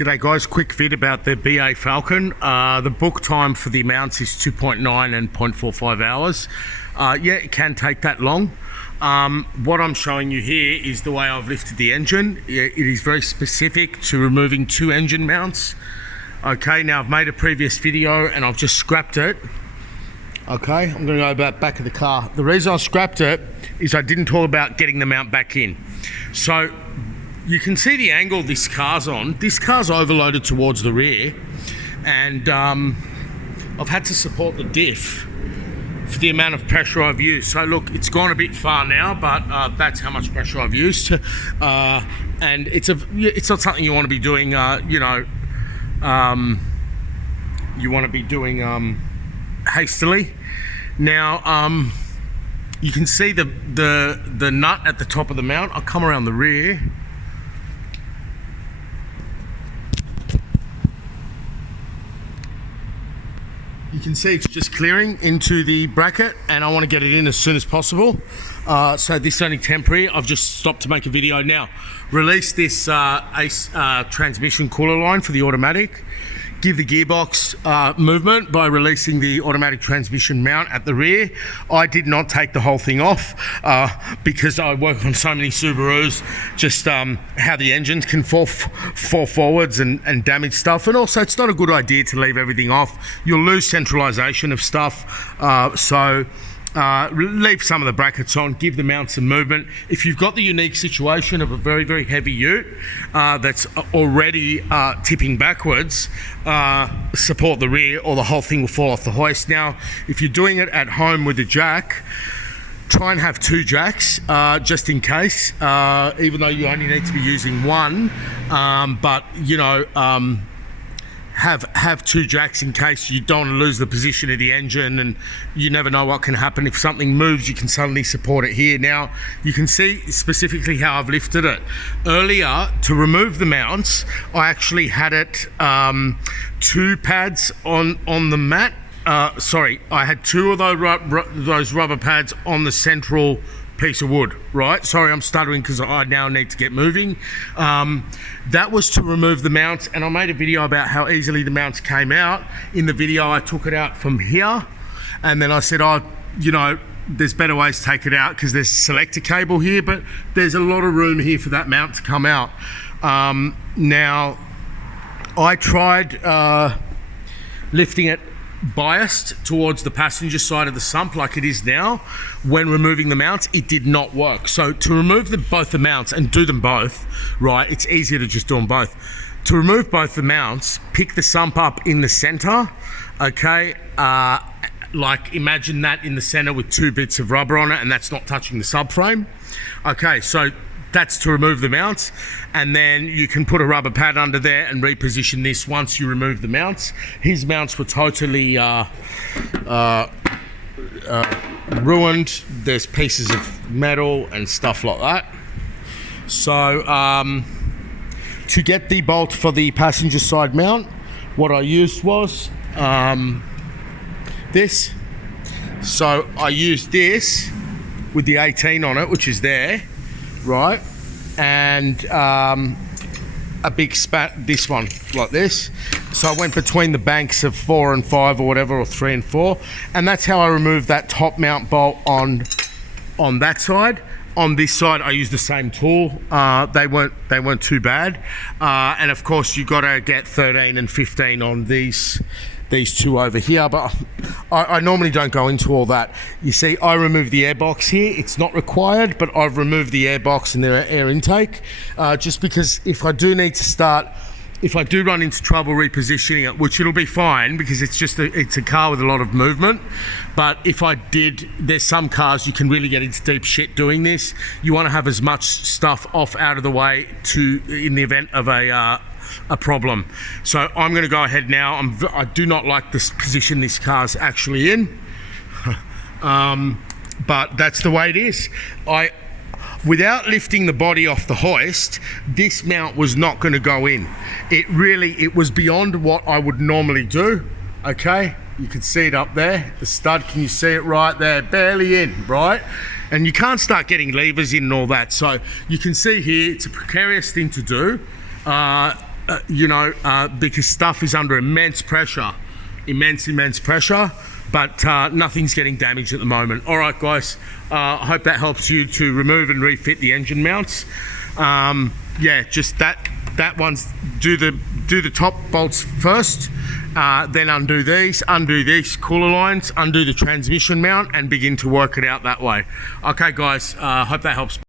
G'day guys, quick vid about the BA Falcon. The book time for the mounts is 2.9 and 0.45 hours. Yeah, it can take that long. What I'm showing you here is the way I've lifted the engine. It is very specific to removing two engine mounts. Okay, now I've made a previous video and I've just scrapped it. Okay, I'm going to go back of the car. The reason I scrapped it is I didn't talk about getting the mount back in. So you can see the angle this car's on. This car's overloaded towards the rear, and I've had to support the diff for the amount of pressure I've used. So look, it's gone a bit far now, but that's how much pressure I've used. And it's not something you want to be doing, you want to be doing hastily. Now, you can see the nut at the top of the mount. I'll come around the rear. You can see it's just clearing into the bracket, and I want to get it in as soon as possible. So this is only temporary. I've just stopped to make a video now. Release this ACE transmission cooler line for the automatic. Give the gearbox movement by releasing the automatic transmission mount at the rear. I did not take the whole thing off because I work on so many Subarus, just how the engines can fall forwards and damage stuff. And also it's not a good idea to leave everything off. You'll lose centralization of stuff. Leave some of the brackets on, give the mount some movement. If you've got the unique situation of a very, very heavy ute that's already tipping backwards, support the rear or the whole thing will fall off the hoist. Now, if you're doing it at home with a jack, try and have two jacks just in case, even though you only need to be using one, but you know, have two jacks in case you don't want to lose the position of the engine, and you never know what can happen. If something moves, you can suddenly support it here. Now you can see specifically how I've lifted it. Earlier, to remove the mounts, I actually had it two pads on the mat. Sorry, I had two of those rubber pads on the central piece of wood, right? Sorry, I'm stuttering because I now need to get moving. That was to remove the mounts, and I made a video about how easily the mounts came out. In the video, I took it out from here, and then I said, oh, you know, there's better ways to take it out because there's selector cable here, but there's a lot of room here for that mount to come out. Now, I tried lifting it biased towards the passenger side of the sump like it is now. When removing the mounts, it did not work. So to remove both the mounts and do them both, right, it's easier to just do them both. To remove both the mounts, pick the sump up in the center, okay, like imagine that in the center with two bits of rubber on it, and that's not touching the subframe. Okay, so that's to remove the mounts, and then you can put a rubber pad under there and reposition this once you remove the mounts. His mounts were totally ruined. There's pieces of metal and stuff like that. So to get the bolt for the passenger side mount, what I used was this. So I used this with the 18 on it, which is there, right, and a big spat, this one like this. So I went between the banks of 4 and 5 or whatever, or 3 and 4, and that's how I removed that top mount bolt on that side. On this side, I used the same tool. They weren't too bad, and of course you got to get 13 and 15 on these two over here, but I normally don't go into all that. You see, I removed the airbox here. It's not required, but I've removed the airbox and the air intake, just because if I do run into trouble repositioning it, which it'll be fine because it's a car with a lot of movement. But if I did, there's some cars you can really get into deep shit doing this. You want to have as much stuff out of the way in the event of a problem. So I'm going to go ahead now. I do not like this position this car's actually in, but that's the way it is. Without lifting the body off the hoist, this mount was not going to go in. It was beyond what I would normally do. Okay, you can see it up there, the stud. Can you see it right there? Barely in, right? And you can't start getting levers in and all that. So you can see here, it's a precarious thing to do. because stuff is under immense pressure, immense pressure, but nothing's getting damaged at the moment. All right, guys, I hope that helps you to remove and refit the engine mounts. Yeah, just that one's do the top bolts first, then undo these cooler lines, undo the transmission mount, and begin to work it out that way. Okay, guys, hope that helps.